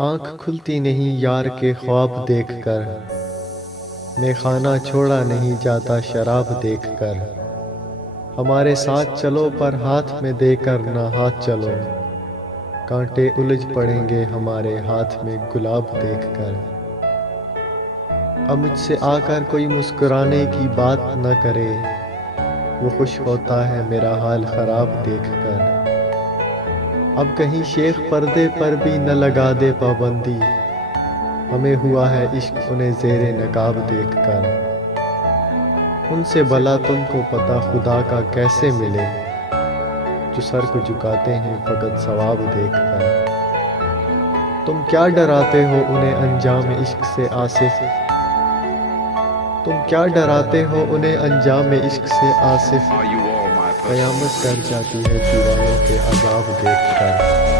آنکھ کھلتی نہیں یار کے خواب دیکھ کر، میں خانہ چھوڑا نہیں جاتا شراب دیکھ کر۔ ہمارے ساتھ چلو پر ہاتھ میں دے کر نہ ہاتھ چلو، کانٹے الجھ پڑیں گے ہمارے ہاتھ میں گلاب دیکھ کر۔ اب مجھ سے آ کر کوئی مسکرانے کی بات نہ کرے، وہ خوش ہوتا ہے میرا حال خراب دیکھ کر۔ اب کہیں شیخ پردے پر بھی نہ لگا دے پابندی، ہمیں ہوا ہے عشق انہیں زیر نقاب دیکھ کر۔ ان سے بھلا تم کو پتہ خدا کا کیسے ملے، جو سر کو جھکاتے ہیں فقط ثواب دیکھ کر۔ تم کیا ڈراتے ہو انہیں انجام عشق سے آصف، تم کیا ڈراتے ہو انہیں انجام عشق سے آصف، قیامت کر جاتی ہے دیوانوں کے عذاب دیکھ کر۔